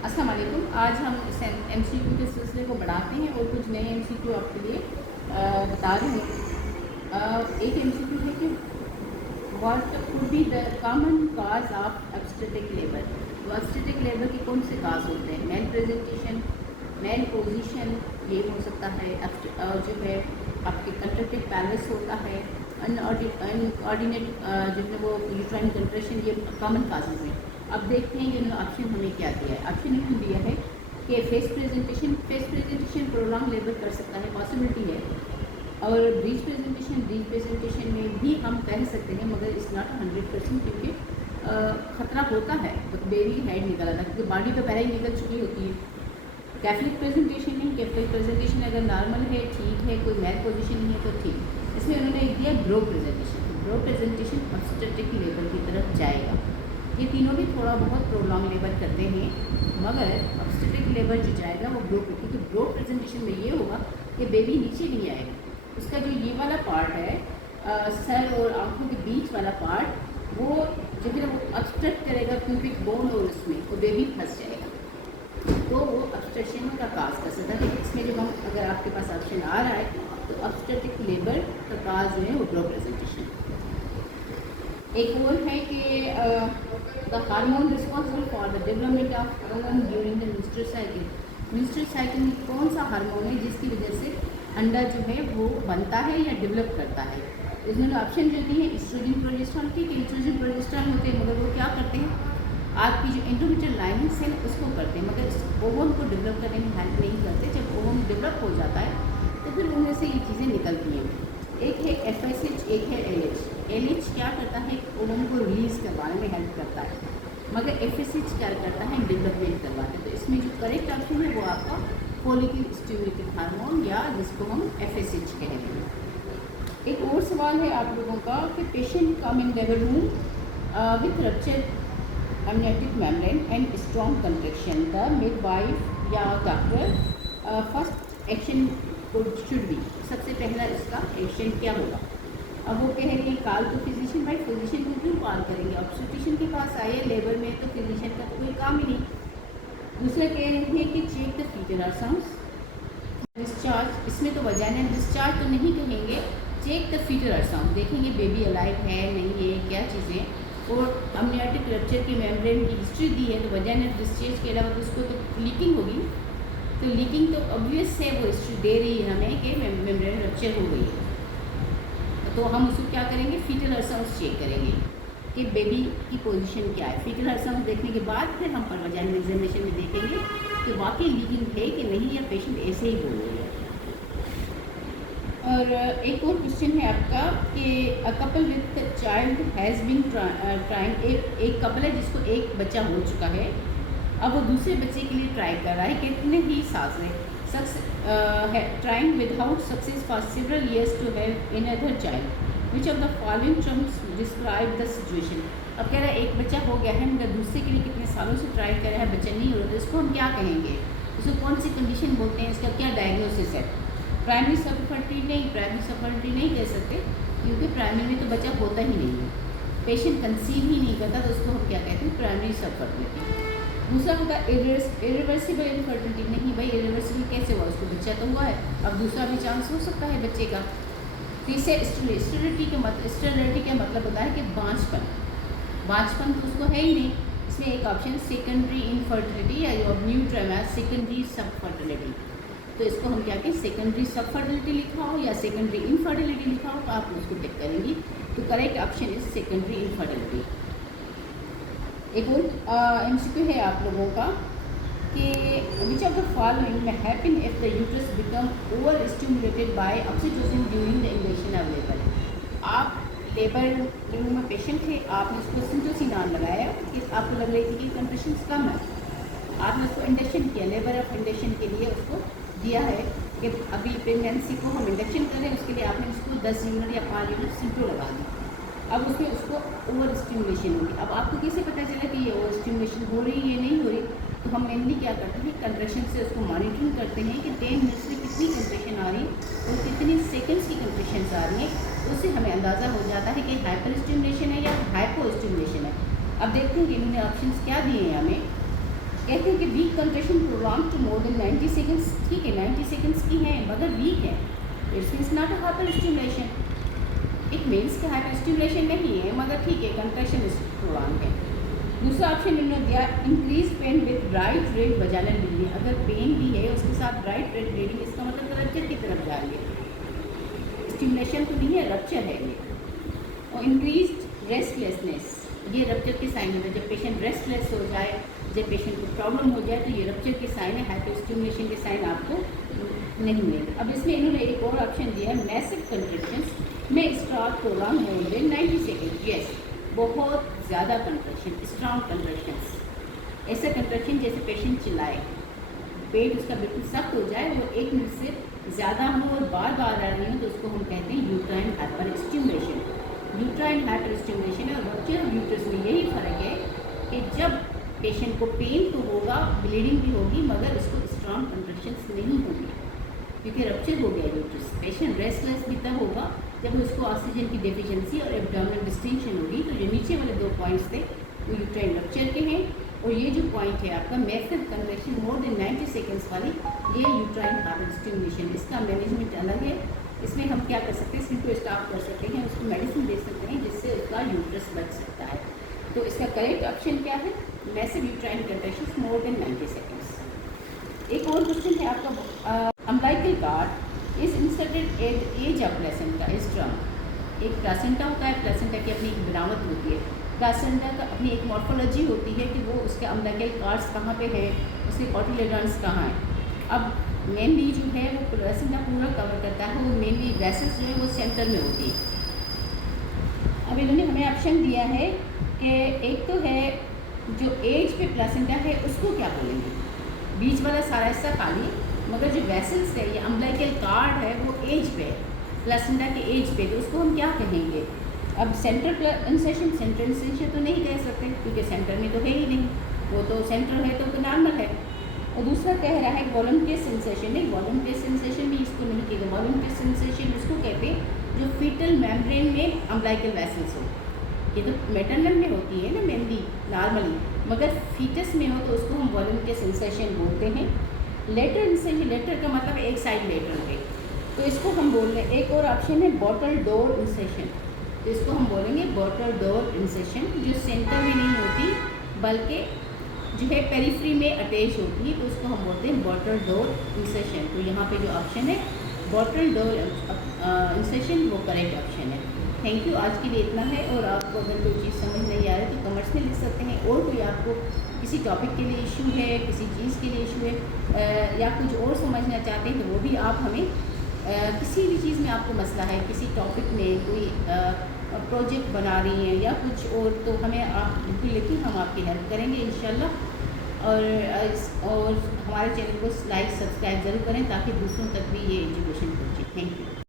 अस्सलाम वालेकुम। आज हम इस एमसीक्यू के सिलसिले को बढ़ाते हैं और कुछ नए एमसीक्यू आपके लिए बता रहे हैं। एक एमसीक्यू है कि what could be the common cause of obstetric labour. तो ऑब्स्टेटिक लेबर के कौन से काज होते हैं? मेल प्रेजेंटेशन, मेल पोजीशन, ये हो सकता है। जो है आपके कंट्रैक्टेड पैलेस होता है, अनऑर्डिनेट जो है वो यूट्राइन कंट्रेशन, ये कॉमन काजेज हैं। अब देखते हैं कि ऑप्शन हमें क्या दिया है। ऑप्शन हमें दिया है कि फेस प्रेजेंटेशन प्रोलॉन्ग लेबर कर सकता है, पॉसिबिलिटी है। और ब्रीच प्रेजेंटेशन में भी हम कह सकते हैं, मगर इट्स नॉट 100%, क्योंकि ख़तरा होता है बेबी हेड निकल आता है, क्योंकि बॉडी तो पहले ही निकल चुकी होती है। कैथलिक प्रेजेंटेशन नहीं, कैथलिक प्रेजेंटेशन अगर नॉर्मल है ठीक है, कोई मैल पोजीशन नहीं है तो ठीक। इसमें उन्होंने एक दिया ब्रो प्रेजेंटेशन ऑब्स्टेटिक लेबर की तरफ जाएगा। ये तीनों भी थोड़ा बहुत प्रोलॉन्ग लेबर करते हैं, मगर ऑब्स्टेटिक लेबर जो जाएगा वो ब्रो पे, क्योंकि ब्रो प्रेजेंटेशन में ये होगा कि बेबी नीचे नहीं आएगा, उसका जो ये वाला पार्ट है सर और आंखों के बीच वाला पार्ट, वो जो है वो ऑब्स्ट्रक्ट करेगा प्यूबिक बोन और उसमें वो बेबी फंस जाएगा, तो वो ऑब्स्ट्रक्शन का काज कर सकता है। इसमें जो हम अगर आपके पास ऑप्शन आ रहा है तो ऑब्स्टेटिक लेबर का काज जो है वो ब्रो प्रेजेंटेशन। एक और है कि the hormone responsible for the development of ovum during the menstrual cycle. Menstrual cycle में कौन सा हार्मोन है जिसकी वजह से अंडा जो है वो बनता है या डेवलप करता है? इसमें ऑप्शन जो दी है एस्ट्रोजन प्रोजेस्टेरॉन की, एस्ट्रोजन प्रोजेस्टेरॉन होते हैं, मगर वो क्या करते हैं आपकी जो एंडोमेट्रियल लाइनिंग सेल उसको करते हैं, मगर इस ओवम को डेवलप करने में हेल्प नहीं करते। जब ओवम डेवलप हो जाता है तो फिर उनमें से ये चीज़ें निकलती हैं। एक है FSH, एक है LH। LH क्या करता है, ओवम को रिलीज़ करवाने में हेल्प करता है, मगर FSH क्या करता है, डेवलपमेंट करवाते हैं। तो इसमें जो करेक्ट ऑप्शन है वो आपका फॉलिकल स्टिमुलेटिंग हार्मोन, या जिसको हम FSH कह रहे हैं। एक और सवाल है आप लोगों का कि patient come in labour room with rupture amniotic membrane and strong contraction, the midwife या doctor first action should be, सबसे पहला इसका एक्शन क्या होगा? अब वो कह रही है कॉल टू फिजिशियन। भाई फिजिशियन को क्यों कॉल करेंगे? ऑब्स्टेट्रिशियन के पास आए लेबर में तो फिजिशियन का तो कोई काम ही नहीं। दूसरा कह रही है कि check the fetal ultrasound discharge, इसमें तो वजाइनल डिस्चार्ज तो नहीं कहेंगे, चेक द फीटल अल्ट्रासाउंड, देखेंगे बेबी अलाइव है नहीं है क्या चीज़ें। और अमनियोटिक रप्चर की मेम्ब्रेन की हिस्ट्री दी है, तो वजाइनल डिस्चार्ज के अलावा तो उसको तो लीकिंग होगी, तो लीकिंग तो ऑब्वियस है, वो हिस्ट्री दे रही है हमें कि मेम्ब्रेन रप्चर हो गई है। तो हम उसको क्या करेंगे, फीटल अल्ट्रासाउंड चेक करेंगे कि बेबी की पोजीशन क्या है। फीटल अल्ट्रासाउंड देखने के बाद फिर हम वजाइनल एग्जामिनेशन में देखेंगे कि वाकई लीकिंग है कि नहीं, या पेशेंट ऐसे ही बोल रही है। और एक और क्वेश्चन है आपका कि a couple with child has been trying, एक कपल है जिसको एक बच्चा हो चुका है, अब वो दूसरे बच्चे के लिए ट्राई कर रहा है, कितने ही साल से trying without success for several years to have another child, which of the following terms describe the situation. अब कह रहा है एक बच्चा हो गया है, मगर दूसरे के लिए कितने सालों से ट्राई कर रहा है, बच्चा नहीं हो रहा, तो इसको हम क्या कहेंगे, इसको कौन सी कंडीशन बोलते हैं, इसका क्या डायग्नोसिस है? प्राइमरी सबफर्टिलिटी नहीं, प्राइमरी सबफर्टिलिटी नहीं कह सकते, क्योंकि प्राइमरी में तो बच्चा होता ही नहीं है, पेशेंट कंसीव ही नहीं करता, तो उसको हम क्या कहते हैं, प्राइमरी सबफर्टिलिटी। दूसरा होगा इरिवर्सिबल इनफर्टिलिटी, नहीं भाई इरिवर्सिबल कैसे हुआ, उसको बच्चा तो हुआ है, अब दूसरा भी चांस हो सकता है बच्चे का। तीसरे स्टेरिलिटी का मतलब होता है कि बाँझपन तो उसको है ही नहीं। इसमें एक ऑप्शन सेकेंडरी इनफर्टिलिटी या न्यूट्रामा सेकेंडरी सबफर्टिलिटी, तो इसको हम क्या कहें, सेकेंडरी सबफर्टिलिटी लिखा हो या सेकेंडरी इनफर्टिलिटी लिखा हो तो आप उसको टिक करेंगी, तो correct option is secondary infertility. एक और एमसीक्यू है आप लोगों का कि विच ऑफ द फॉलोइंग में happen if the uterus become over stimulated by oxytocin during the injection available. आप लेबर रूम में पेशेंट थे, आपने उसको सिंटोसिनान लगाया कि आपको लग रही थी कि कंट्रेशन कम है, आपने उसको इंजेक्शन किया, लेबर ऑफ इंजेक्शन के लिए उसको दिया है कि अभी प्रेगनेंसी को हम इंजेक्शन कर रहे हैं, उसके लिए आपने उसको 10 यूनिट या 5 यूनिट सिंटो लगा दी। अब उसमें उसको ओवर स्टिमुलेशन होगी। अब आपको कैसे पता चला कि ये ओवर स्टिमुलेशन हो रही है या नहीं हो रही? तो हम मेनली क्या करते हैं, कंट्रेशन से उसको मॉनिटरिंग करते हैं कि 10 मिनट्स में कितनी कंट्रेशन आ रही है और कितनी सेकेंड्स की कंट्रेशन आ रही है, तो उससे हमें अंदाज़ा हो जाता है कि हाइपर स्टिमुलेशन है या हाइपो स्टिमुलेशन है। अब देखते हैं कि इन्होंने ऑप्शन क्या दिए हैं हमें कहते हैं कि weak contraction prolong to more than 90 seconds. ठीक है, 90 सेकेंड्स की है मगर वीक है, it's means not a hyper stimulation. It means कि हाइपर स्टिमुलेशन नहीं है मगर ठीक है कंट्रेक्शन इस प्रोलॉन्ग है। दूसरा ऑप्शन इन्होंने दिया increase pain with right rate vaginal bleeding. अगर पेन भी है उसके साथ राइट रेट ब्लीडिंग, इसका मतलब रप्चर की तरफ जा रही है, स्टिमुलेशन तो नहीं है, रप्चर है ये। और इंक्रीज रेस्टलेसनेस, ये रप्चर के साइन है। जब पेशेंट रेस्टलेस हो जाए, जब पेशेंट को प्रॉब्लम हो जाए तो ये रप्चर के साइन है, हाइपर स्टिमुलेशन के साइन आपको नहीं मिलेगा। अब इसमें इन्होंने एक और ऑप्शन दिया है मैसिव कंट्रैक्शंस में स्टार्ट प्रोलॉन्ग मोर देन 90 सेकेंड। यस, बहुत ज़्यादा कंट्रैक्शन, स्ट्रॉन्ग कंट्रैक्शंस, ऐसा कंट्रैक्शन जैसे पेशेंट चिल्लाए, पेट उसका बिल्कुल सख्त हो जाए, वो 1 मिनट से ज़्यादा हो और बार बार आ रही हो, तो उसको हम कहते हैं uterine hyper stimulation. Uterine hyper stimulation है। और रप्चर ऑफ यूट्रस में यही फ़र्क है कि जब पेशेंट को पेन तो होगा, ब्लीडिंग भी होगी, मगर उसको स्ट्रॉन्ग कंट्रैक्शंस नहीं होगी क्योंकि रप्चर हो गया यूट्रस। पेशेंट रेस्टलेस भी तब होगा जब उसको ऑक्सीजन की डेफिशिएंसी और एब्डोमिनल डिस्टेंशन होगी। तो जो नीचे वाले 2 पॉइंट्स थे वो यूट्राइन रप्चर के हैं, और ये जो पॉइंट है आपका massive contraction more than 90 seconds वाली, ये यूट्राइन हाइपर स्टिमुलेशन। इसका मैनेजमेंट अलग है। इसमें हम क्या कर सकते हैं, स्लिप को स्टॉप कर सकते हैं, उसको मेडिसिन दे सकते हैं जिससे उसका यूट्रस बच सकता है। तो इसका करेक्ट ऑप्शन क्या है, massive uterine contraction more than 90 seconds. एक और क्वेश्चन है आपका, umbilical cord is inserted at edge of placenta is term. एक प्लेसेंटा होता है, प्लेसेंटा की अपनी एक बनावट होती है, प्लेसेंटा का अपनी एक मॉर्फोलॉजी होती है कि वो उसके अम्बिलिकल कार्ड्स कहाँ पे है, उसके कोटिलेडन्स कहाँ हैं। अब मेनली जो है वो प्लेसेंटा पूरा कवर करता है, वो मेनली वेसल्स जो है वो सेंटर में होती है। अब इन्होंने हमें ऑप्शन दिया है कि एक तो है जो एज पे प्लेसेंटा है उसको क्या बोलेंगे, बीच वाला सारा हिस्सा खाली, मगर जो वेसल्स है या अम्बिलिकल कार्ड है वो एज पे है, प्लेसेंटा के एज पे, तो उसको हम क्या कहेंगे। अब सेंटर इंसेशन, सेंटर इंसेशन तो नहीं कह सकते क्योंकि सेंटर में तो है ही नहीं, वो तो सेंटर है तो नॉर्मल है। और दूसरा कह रहा है वॉलंटियर सेंसेशन, नहीं वॉलंटियर सेंसेशन भी इसको नहीं कहेगा। वॉलंटियर सेंसेशन उसको कहते हैं जो फीटल मेम्ब्रेन में अम्बिलिकल वेसल्स हो। ये तो मेटरनल में होती है ना मेनली नॉर्मली, मगर फीटस में हो तो उसको हम वॉलंटियर सेंसेशन बोलते हैं। लेटर इंसेशन, लेटर का मतलब एक साइड लेटर पे, तो इसको हम बोल रहे हैं। एक और ऑप्शन है बॉटल डोर इंसेशन, तो इसको हम बोलेंगे बॉटल डोर इंसेशन, जो सेंटर में नहीं होती बल्कि जो है पेरिफ्री में अटैच होती है, तो उसको हम बोलते हैं बॉटल डोर इंसेशन। तो यहाँ पे जो ऑप्शन है बॉटल डोर इंसेशन वो करेक्ट ऑप्शन है। थैंक यू, आज के लिए इतना है। और आपको अगर कोई चीज़ समझ नहीं आ रही तो कमेंट्स में लिख सकते हैं, और कोई आपको किसी टॉपिक के लिए इशू है, किसी चीज़ के लिए इशू है, या कुछ और समझना चाहते हैं तो वो भी आप हमें किसी भी चीज़ में आपको मसला है, किसी टॉपिक में कोई प्रोजेक्ट बना रही हैं या कुछ और, तो हमें आप बिल्कुल लिखिए, हम आपकी हेल्प करेंगे इंशाल्लाह। और हमारे चैनल को लाइक सब्सक्राइब ज़रूर करें ताकि दूसरों तक भी ये एजुकेशन पहुँचे। Thank you.